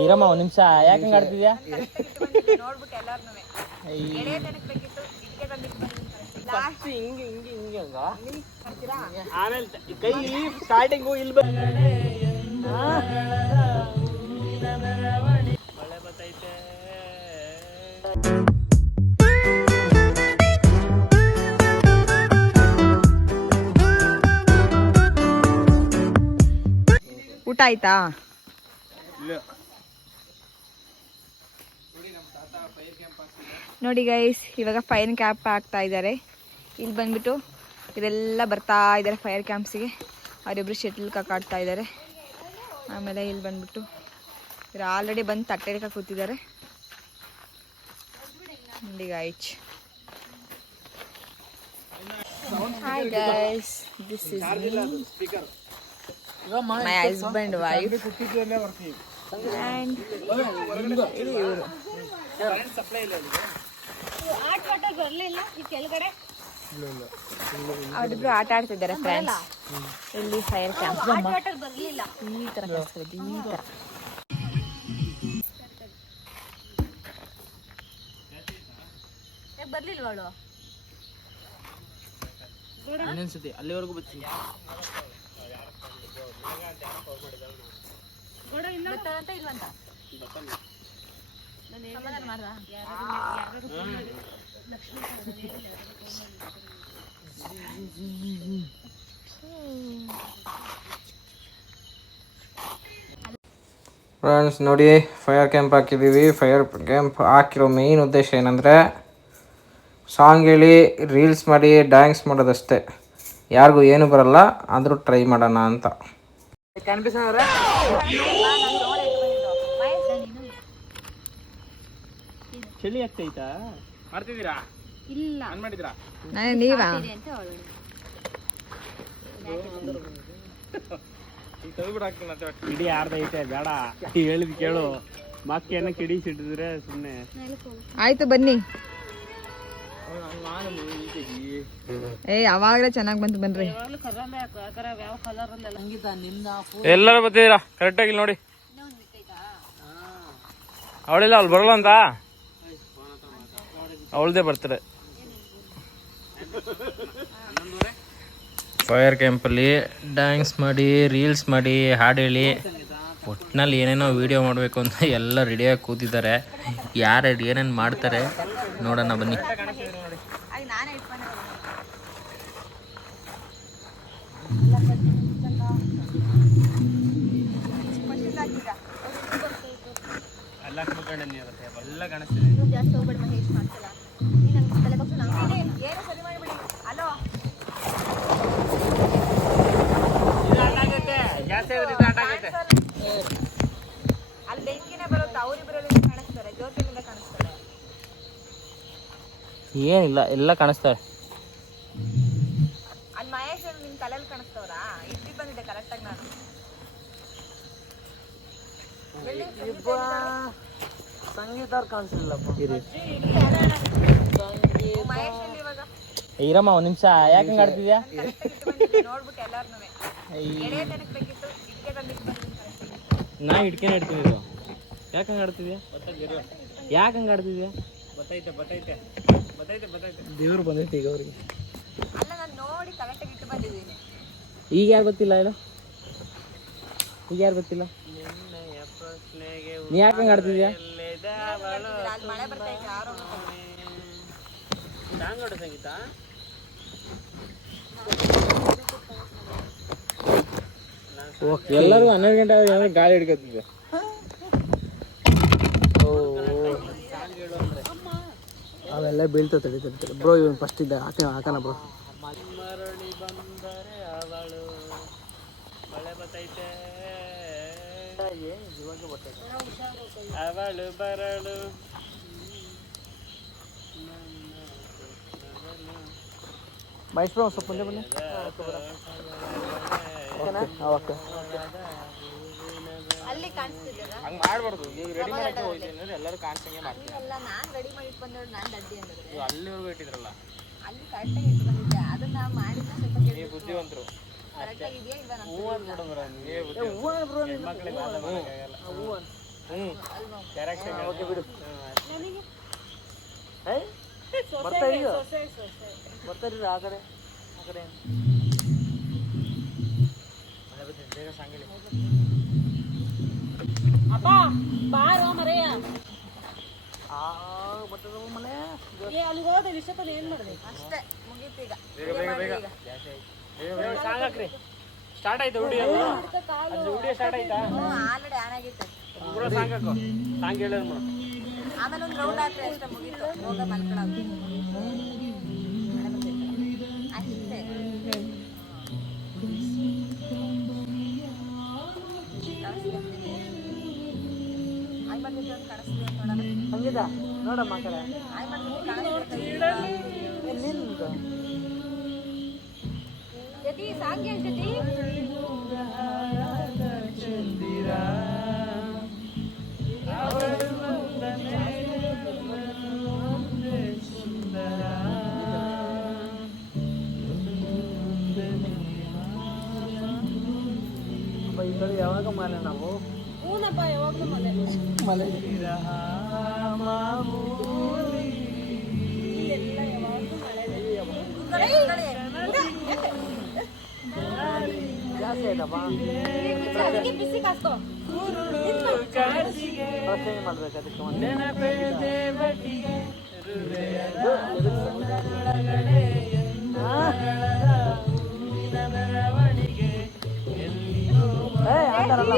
ಈರಮ್ಮ ಒಂದ್ ನಿಮಿಷ ಯಾಕೆ ಹಂಗ ಆಡ್ತಿದ್ಯಾ? ಆಮೇಲೆ ಕೈ ಇಲ್ಲಿ ಸ್ಟಾರ್ಟಿಂಗು ಇಲ್ಲಿ ಮಳೆ ಬರ್ತೈತೆ. ಊಟ ಆಯ್ತಾ? ನೋಡಿ ಗೈಸ್, ಇವಾಗ ಫೈರ್ ಕ್ಯಾಂಪ್ ಹಾಕ್ತಾ ಇದ್ದಾರೆ. ಇಲ್ಲಿ ಬಂದ್ಬಿಟ್ಟು ಇದೆಲ್ಲ ಬರ್ತಾ ಇದ್ದಾರೆ ಫೈರ್ ಕ್ಯಾಂಪ್ಸಿಗೆ. ಅವರಿಬ್ರು ಶೆಟ್ಲ್ ಕಾಕ್ ಆಡ್ತಾ ಇದ್ದಾರೆ. ಆಮೇಲೆ ಇಲ್ಲಿ ಬಂದ್ಬಿಟ್ಟು ಇವ್ರು ಆಲ್ರೆಡಿ ಬಂದು ತಟ್ಟೆ ಹಿಡ್ಕ ಕೂತಿದ್ದಾರೆ. ನೋಡಿ guys, hi guys, this is my husband, wife, and ಇವರು ಅವರಿಬ್ರು ಆಟ ಆಡ್ತಿದ್ದಾರೆ ಫ್ರೆಂಡ್ಸ್. ಇಲ್ಲಿ ಫೈರ್ ಕ್ಯಾಂಪ್ ಈ ತರ ಕಳಿಸ್ತಿದೆ, ಈ ತರ. ಬರ್ಲಿಲ್ವಾಳು ಇನ್ನೊಂದ್ಸತಿ ಅಲ್ಲಿವರೆಗೂ ಬರ್ತೀನಿ. ಫ್ರೆಂಡ್ಸ್ ನೋಡಿ, ಫೈರ್ ಕ್ಯಾಂಪ್ ಹಾಕಿದ್ದೀವಿ. ಫೈರ್ ಕ್ಯಾಂಪ್ ಹಾಕಿರೋ ಮೇಯ್ನ್ ಉದ್ದೇಶ ಏನಂದರೆ ಸಾಂಗ್ ಹೇಳಿ ರೀಲ್ಸ್ ಮಾಡಿ ಡ್ಯಾನ್ಸ್ ಮಾಡೋದಷ್ಟೇ. ಯಾರಿಗೂ ಏನು ಬರಲ್ಲ, ಆದರೂ ಟ್ರೈ ಮಾಡೋಣ ಅಂತ. ಚಳಿ ಆಗ್ತೈತಾ? ಮಾಡ್ತಿದ್ದೀರಾ? ಇಲ್ಲ, ಮಾಡಿದ್ರಾ? ನೀವಾ ಕಿಡಿ ಆರ್ದೈತೆ, ಬೇಡ ಹೇಳಿದ್ ಕೇಳು. ಮಕ್ಕೇನ ಕಿಡಿ ಸಿಟ್ಟಿದ್ರೆ ಸುಮ್ಮನೆ. ಆಯ್ತು ಬನ್ನಿ. ಅವಾಗಲೇ ಚೆನ್ನಾಗಿ ಬಂತು, ಬನ್ರಿ. ಎಲ್ಲರೂ ಬರ್ತಿದ್ದೀರಾ ಕರೆಕ್ಟಾಗಿ ನೋಡಿ. ಅವಳಿಲ್ಲ, ಅವ್ಳು ಬರಲ್ಲ ಅಂತ. ಅವಳದೇ ಬರ್ತಾರೆ. ಫೈರ್ ಕ್ಯಾಂಪಲ್ಲಿ ಡ್ಯಾನ್ಸ್ ಮಾಡಿ, ರೀಲ್ಸ್ ಮಾಡಿ, ಹಾಡು ಹೇಳಿ, ಒಟ್ಟಿನಲ್ಲಿ ಏನೇನೋ ವೀಡಿಯೋ ಮಾಡಬೇಕು ಅಂತ ಎಲ್ಲ ರೆಡಿಯಾಗಿ ಕೂತಿದ್ದಾರೆ. ಯಾರು ಏನೇನು ಮಾಡ್ತಾರೆ ನೋಡೋಣ ಬನ್ನಿ. ಎಲ್ಲ ಕಾಣಿಸ್ತಿದೆ. ಅಲ್ಲಿ ಬೆಂಕಿನೇ ಬರುತ್ತೆ, ಅವರಿಬ್ಬರಲ್ಲಿ ಕಾಣಿಸ್ತಾರೆ, ಜ್ಯೋತಿಯಿಂದ ಕಾಣಿಸ್ತಾರೆ. ಏನಿಲ್ಲ, ಎಲ್ಲ ಕಾಣಿಸ್ತಾರೆ. ಅಲ್ಲಿ ಮಹೇಶ್ ನಿನ್ ತಲೆಯಲ್ಲಿ ಕಾಣಿಸ್ತವ್ರಾ? ಇಟ್ಟು ಬಂದಿದ್ದೆ ಕರೆಕ್ಟಾಗಿ ನಾನು. ಸಂಗೀತ ಕಾಣಿಸ್ಲಿಲ್ಲಪ್ಪ. ಮಹೇಶ್ ಅಲ್ಲಿ ಇವಾಗ ಈರಮ್ಮ ಒಂದ್ ನಿಮಿಷ ಯಾಕೆ ಹಂಗ ಆಡ್ತಿದ್ಯಾ? ನೋಡ್ಬಿಟ್ಟು ಎಲ್ಲಾರ್ನು ಎಡೆ ತನಕ ಬೇಕಿತ್ತು, ಇಟ್ಕೆ ತಂದಿಟ್ಟು ಬಂದಿದ್ದೀನಿ. ನಾ ಇಟ್ಕೆನ ಇಡ್ತೀನಿ. ಯಾಕೆ ಹಂಗ ಆಡ್ತಿದ್ಯಾ? ಯಾಕೆ ಹಂಗ ಆಡ್ತಿದ್ಯಾ? ಬತ್ತೈತೆ ದೇವ್ರು ಬಂದೈತೆ ಈಗ ಅವ್ರಿಗೆ. ಅಲ್ಲ, ನಾನು ನೋಡಿ ಕರೆಕ್ಟಾಗಿ ಇಟ್ಟು ಬಂದಿದ್ದೀನಿ. ಈಗ ಯಾರು ಗೊತ್ತಿಲ್ಲ? ಇಲ್ಲ, ಈಗ ಯಾರು ಗೊತ್ತಿಲ್ಲ? ನೀ ಯಾಕೆ ಹಂಗ ಆಡ್ತಿದ್ಯಾ? ಮಳೆ ಬರ್ತೈತೆ, ಯಾರು ಸಂಗೀತ. ಎಲ್ಲರೂ 12 ಗಂಟೆ ಆದ್ರೆ ಗಾಳಿ ಹಿಡ್ಕೊತಿದ್ದೆ. ಅವೆಲ್ಲ ಬೀಳ್ತಾ ತಡೀತಾರೆ ಬ್ರೋ. ಇವನ್ ಫಸ್ಟ್ ಇದ್ದ ಹಾಕೋಣ ಬ್ರೋ. ಮರಳಿ ಬಂದರೆ ಅವಳು ಮಳೆ ಬರ್ತೈತೆ, ಅವಳು ಬರಳು. ಮಹೇಶ್ ಬ್ರೋ ಸ್ವಲ್ಪ ಮುಂದೆ ಬನ್ನಿ. ಅಲ್ಲಿ ಕಾಣಿಸ್ತಿದ್ದೀರಾ? ಹಂಗೆ ಮಾಡಬಾರ್ದು. ನೀವು ರೆಡಿ ಮಾಡಕ್ಕೆ ಹೋಗ್ತೀನಿ ಅಂದ್ರೆ ಎಲ್ಲರೂ ಕಾಣಿಸಂಗೆ ಮಾಡ್ತೀನಿ. ಅಲ್ಲ, ನಾನು ರೆಡಿ ಮಾಡಿ ಇಟ್ಟು ಬಂದವ್ರು, ನಾನು ದಡ್ಡಿ ಅಂದ್ರೆ. ನೀವು ಅಲ್ಲಿವರೆಗೂ ಇಟ್ಟಿದ್ರಲ್ಲ, ಅಲ್ಲಿ ಕರೆಕ್ಟಾಗಿ ಇಟ್ಟು ಬಂದಿದ್ದೆ. ಅದನ್ನ ಮಾಡಿದ್ರೆ ಸ್ವಲ್ಪ ನೀವು ಬುದ್ಧಿವಂತರು. ಕರೆಕ್ಟಾಗಿದೆಯಾ ಇಲ್ವಾ ನಾನು ಹೂವು ಓಕೆ ಬಿಡು. ಬರ್ತಾ ಇದೀಯ ಬರ್ತಾರಿಲ್ಲ ಆ ಕಡೆ ಬೇಗ ಸಾಂಗಿಲಿ ಅಪ್ಪ ಬಾರೋ ಮರೆಯ ಬರ್ತದ ಮನೆ ಅಲ್ಲಿ ಹೋದ ವಿಷಯದಲ್ಲಿ ಏನ್ ಮಾಡಿದೆ ಅಷ್ಟೇ ಮುಗೀತು ಈಗ ಸಾಂಗ್ ಹಾಕ್ರಿ ಸ್ಟಾರ್ಟ್ ಆಯ್ತು ಹುಡಿ ಅದು ಹುಡಿ ಸ್ಟಾರ್ಟ್ ಆಯ್ತಾ ಆಲ್ರೆಡಿ ಆನ್ ಆಗಿತ್ತು ಪೂರ ಸಾಂಗ್ ಹಾಕು ಸಾಂಗ್ ಹೇಳೋದು ಮಾಡು ಆಮೇಲೆ ಒಂದು ರೌಂಡ್ ಹಾಕ್ರಿ ಅಷ್ಟೇ ಮುಗೀತು ಹೋಗ ಮಲ್ಕೊಳ್ಳೋದು ಅಷ್ಟೇ ಆಯ್ ಮಾಡ್ಬಿಟ್ಟು ಒಂದು ಕಾಣಿಸ್ತೀವಿ ಅಂತ ನೋಡೋಣ ಹಂಗಿದ ನೋಡಮ್ಮ ಆ ಕಡೆ ಆಯ್ ಮಾಡ್ಬಿಟ್ಟು ಕಾಣಿಸ್ತೀವಿ ನಿಂದು ಜತಿ ಸಾಂಗ್ ಹೇಳಿ ಜತಿ ಈ ಕಡೆ ಯಾವಾಗ ಮನೆ ನಾವು ಹೂನಪ್ಪ ಯಾವಾಗ್ಲೂ ಮನೆ ಮಲೆ ಇಲ್ಲೆಲ್ಲ ಯಾವಾಗ್ಲೂ ಮಳೆ ಜಾಸ್ತಿ ಆಯ್ತಪ್ಪ ಅದಕ್ಕೆ ಬಿಸಿ ಕಾಸ್ಕೋ ಚೇಂಜ್ ಮಾಡ್ಬೇಕು ಅದಕ್ಕೆ ಆಟಾರಲ್ಲ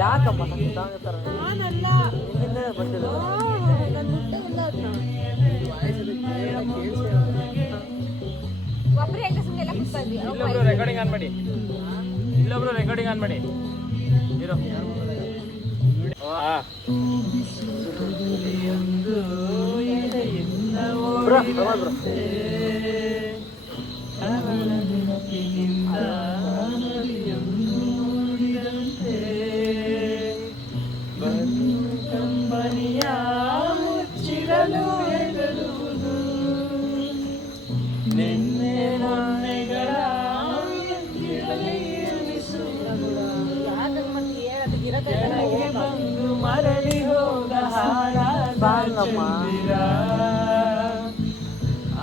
ಯಾಕಮ್ಮ ತಾಂಗತ್ತಾರ ನಾನಲ್ಲ ಹಿಂದೆ ಬಂದಿಲ್ಲ ನನ್ನ ಮುಟ್ಟೆ ಇಲ್ಲ ಅದನ್ನ ಒಬ್ಬರೇ ಹೆಂಗ ಸುಮ್ಮನೆ ಎಲ್ಲ ಕೂತ್ಕೊಂಡ್ವಿ ಇಲ್ಲೊಬ್ರು ರೆಕಾರ್ಡಿಂಗ್ ಆನ್ ಮಾಡಿ ಇಲ್ಲೊಬ್ರು ರೆಕಾರ್ಡಿಂಗ್ ಆನ್ ಮಾಡಿ ಇರೋ ಬ್ರೋ ಪ್ರಮಾಣ ಬ್ರೋ ಮರಳಿ ಹೋದ ಬಾಂಗಮ್ಮ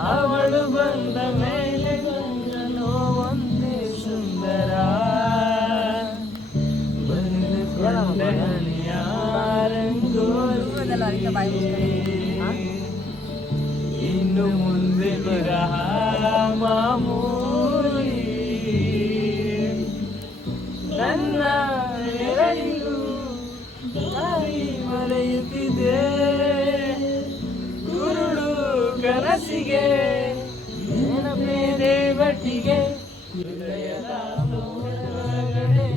ಅವಳು ಬಂದ ಮೇಲೆ ಒಂದೇ ಸುಂದರ ದೂರದಲ್ಲ ಅದಕ್ಕೆ ಬಾಯಿ ಇನ್ನು ಮುಂದೆ ವಿರಹ ಮಾಮೂಲಿ ನನ್ನ ನೆರಳಿಗೂ ದಾರಿ ಮರೆಯುತ್ತಿದೆ ಕುರುಡು ಕನಸಿಗೆ ನೆನಪೇದೆ ಬಟ್ಟಿಗೆ ಹೃದಯದ ಒಳಗಡೆ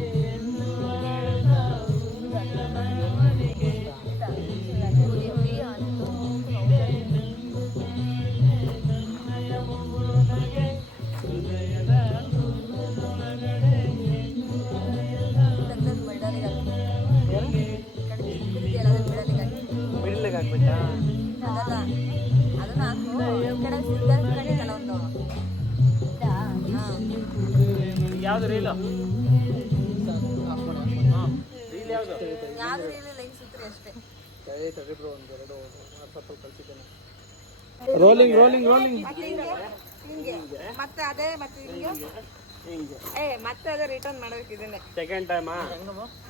ಮಿಡ್ಲಿಗೆ ಹಾಕ್ಬಿಟ್ಟ ಅದನ್ನ ಹಾಕು ಈ ಕಡೆ ಸಿಲ್ವರ್ ಕಡೆ ಕೆಲವೊಂದು ಯಾವ್ದು ರೀಲು ರೀಲ್ ಯಾವ್ದು ಯಾವ್ದು ಇರಲಿಲ್ಲ ಹಿಂಗ್ ಸುತ್ತರಿ ಅಷ್ಟೇ ತೆಗೆದ್ರು ಒಂದೆರಡು ವಾಟ್ಸಪ್ ಕಳ್ಸಿದ್ದೇನೆ ರೋಲಿಂಗ್ ರೋಲಿಂಗ್ ರೋಲಿಂಗ್ ಮತ್ತೆ ಹಿಂಗೆ ಮತ್ತೆ ಅದೇ ಮತ್ತೆ ಹಿಂಗೆ ಮತ್ತೆ ಅದೇ ರಿಟರ್ನ್ ಮಾಡ್ಬೇಕು ಇದನ್ನೇ ಸೆಕೆಂಡ್ ಟೈಮಾ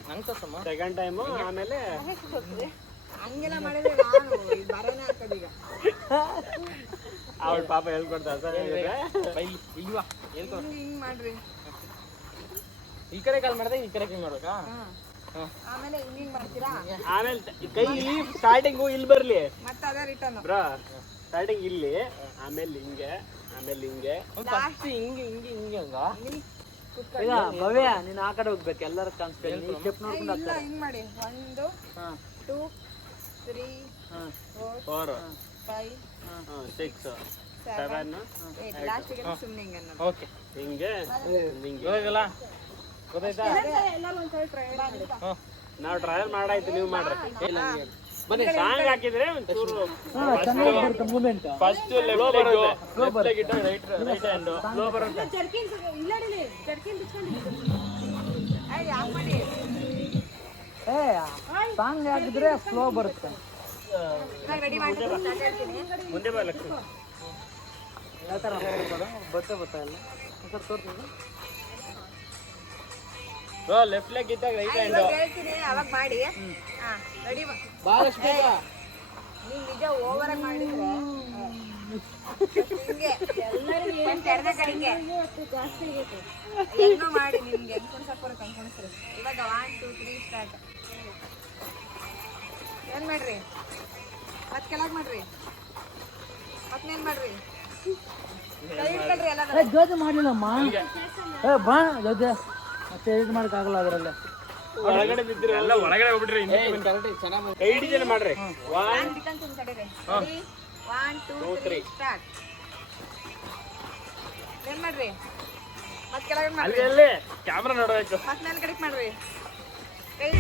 ನಂಗೆ ತೋರ್ಸಮ್ಮ ಸೆಕೆಂಡ್ ಟೈಮು ಆಮೇಲೆ ಹಂಗೆಲ್ಲ ಮಾಡಿದ್ರೆ ನಾನು ಇಲ್ಲಿ ಬರೋನೇ ಆಗ್ತದೆ ಈಗ ಅವಳು ಪಾಪ ಹೇಳ್ಕೊಡ್ತಾರ ಸರ್ ಇಲ್ವಾ ಹಿಂಗ್ ಮಾಡ್ರಿ ಈ ಕಡೆ ಕಾಲ್ ಮಾಡಿದೆ ಈ ಕಡೆ ಕಾಲ್ ಮಾಡ್ಬೇಕಾ ಆಮೇಲೆ ಹಿಂಗ್ ಮಾಡ್ತೀರಾ ಆಮೇಲೆ ಕೈ ಇಲ್ಲಿ ಸ್ಟಾರ್ಟಿಂಗು ಇಲ್ಲಿ ಬರ್ಲಿ ಮತ್ತೆ ಅದೇ ರಿಟರ್ನ್ ಬ್ರಾ ಸ್ಟಾರ್ಟಿಂಗ್ ಇಲ್ಲಿ ಆಮೇಲೆ ಹಿಂಗೆ ಫಸ್ಟ್ ಹಿಂಗೆ ಹಿಂಗೆ ಹಿಂಗೆ ಹಂಗ ಈಗ ಭವ್ಯ ನೀನು ಆ ಕಡೆ ಹೋಗ್ಬೇಕು ಎಲ್ಲರ ಕಾಣಿಸ್ಬೇಕು ಸ್ಟೆಪ್ ನೋಡ್ಕೊಂಡು ಇಲ್ಲ ಹಾಕ್ತಾರೆ ಹಿಂಗ್ ಮಾಡಿ 1 2 3 4 5 6 7 ಲಾಸ್ಟಿಗೆ ಸುಮ್ಮನೆ ಹಿಂಗೆ ಅನ್ನೋದು ಓಕೆ ಹಿಂಗೆ ಹಿಂಗೆ ಹೋಗಲ್ಲ ಗೊತ್ತಾಯ್ತಾ ಎಲ್ಲರೂ ಒಂದ್ಸಲ ಟ್ರೈ ಮಾಡಿ ನಾವು ಟ್ರಯಲ್ ಮಾಡಾಯ್ತು, ನೀವು ಮಾಡ್ರಿ. ಬನ್ನಿ, ಸಾಂಗ್ ಹಾಕಿದ್ರೆ ಒಂಚೂರು ಫಸ್ಟ್ ಲೆಫ್ಟ್ ಲೆಗ್ ಇಟ್ಟು ರೈಟ್ ಹ್ಯಾಂಡ್ ಫ್ಲೋ ಬರುತ್ತೆ. ಜರ್ಕಿನ್ ಇಲ್ಲಡಿಲಿ ಜರ್ಕಿನ್ ಬಿಚ್ಕೊಂಡಿದ್ದೀನಿ. ಸಾಂಗ್ ಹಾಕಿದ್ರೆ ಫ್ಲೋ ಬರುತ್ತೆ. ರೆಡಿ ಮಾಡ್ತೀನಿ. ಮುಂದೆ ಬಾ ಲಕ್ಷ್ಮಿ. ಯಾವ ಥರ ಬಟ್ಟೆ ಇಲ್ಲ ಸರ್ ತೋರ್ತೀನಿ. ಲೆಫ್ಟ್ ಲೆಗ್ ಇದ್ದಾಗ ರೈಟ್ ಹ್ಯಾಂಡ್ ಹೇಳ್ತೀನಿ ಅವಾಗ ಮಾಡಿ. ರೆಡಿ ನೀನ್ ನಿಜ ಓವರ್ ಆಗಿ ಮಾಡಿದ್ರೆ ಹಿಂಗೆ ಎಲ್ಲರೂ ತೆರೆದ ಕಡೆಗೆ ಜಾಸ್ತಿ ಆಗೈತೆ. ಹೆಂಗೋ ಮಾಡಿ ನಿಮ್ಗೆ ಅನ್ಕೊಂಡ್ರಿ. ಇವಾಗ 1 2 3 ಸ್ಟಾರ್ಟ್. ಏನ್ ಮಾಡ್ರಿ ಮತ್ ಕೆಳಗ್ ಮಾಡ್ರಿ, ಮತ್ತೇನ್ ಮಾಡ್ರಿ, ಕೈ ಹಿಡ್ಕೊಳ್ರಿ ಎಲ್ಲ. ಜೊತೆ ಮಾಡ್ಲಿಲ್ಲಮ್ಮ. ಬಾ ಜೊತೆ ಮತ್ತೆ ಇದು ಮಾಡೋಕ್ಕಾಗಲ್ಲ ಅದರಲ್ಲೇ. ಒಳಗಡೆ ಬಿದ್ದಿರ ಎಲ್ಲ ಒಳಗಡೆ ಹೋಗ್ಬಿಟ್ರಿ. ಕೈ ಹಿಡಿಜನ ಮಾಡ್ರಿ. 1 2 3 ಸ್ಟಾರ್ಟ್. ಏನ್ ಮಾಡ್ರಿ ಮತ್ ಕೆಳಗೆ ಮಾಡ್ರಿ, ಅಲ್ಲಿ ಕ್ಯಾಮ್ರಾ ನೋಡಬೇಕು. ಮತ್ ಮೇಲ್ ಕಡೆಗೆ ಮಾಡ್ರಿ. ಕೈ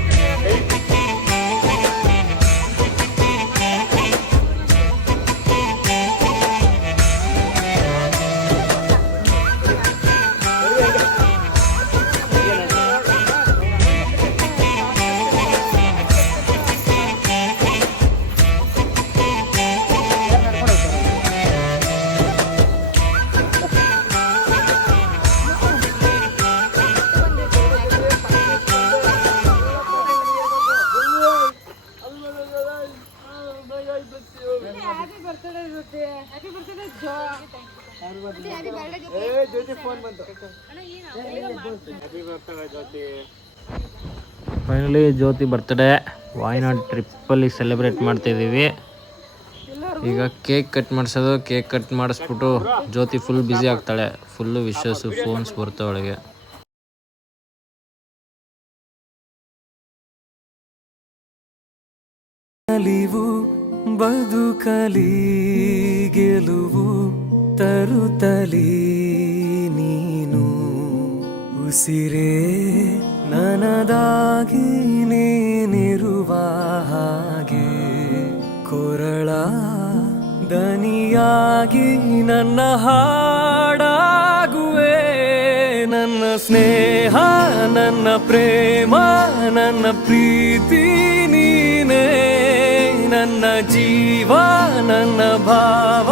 happy birthday Jyothi, happy birthday ಜೋ, ಹ್ಯಾಪಿ ಬರ್ತ್ಡೇ ಜೊತೆ. ಜೊತೆ ಫೋನ್ ಬಂತು. ಫೈನಲಿ ಜ್ಯೋತಿ ಬರ್ತ್ಡೇ ವಾಯ್ನಾಡ್ ಟ್ರಿಪ್ಪಲ್ಲಿ ಸೆಲೆಬ್ರೇಟ್ ಮಾಡ್ತಾಯಿದ್ದೀವಿ. ಈಗ ಕೇಕ್ ಕಟ್ ಮಾಡಿಸೋದು. ಕೇಕ್ ಕಟ್ ಮಾಡಿಸ್ಬಿಟ್ಟು ಜ್ಯೋತಿ ಫುಲ್ ಬ್ಯುಸಿ ಆಗ್ತಾಳೆ. ಫುಲ್ಲು ವಿಶಸ್ಸು ಫೋನ್ಸ್ ಬರ್ತವೆ ಅವಳಿಗೆ. ಬದುಕಲಿ ಗೆಲುವು ತರುತ್ತಲಿ ನೀನು, ಉಸಿರೇ ನನದಾಗಿ ನೀನಿರುವ ಹಾಗೆ, ಕೊರಳ ದನಿಯಾಗಿ ನನ್ನ ಹಾಡಾಗುವೆ. ನನ್ನ ಸ್ನೇಹ, ನನ್ನ ಪ್ರೇಮ, ನನ್ನ ಪ್ರೀತಿ ನೀನೇ, ನನ್ನ ಜೀವ, ನನ್ನ ಭಾವ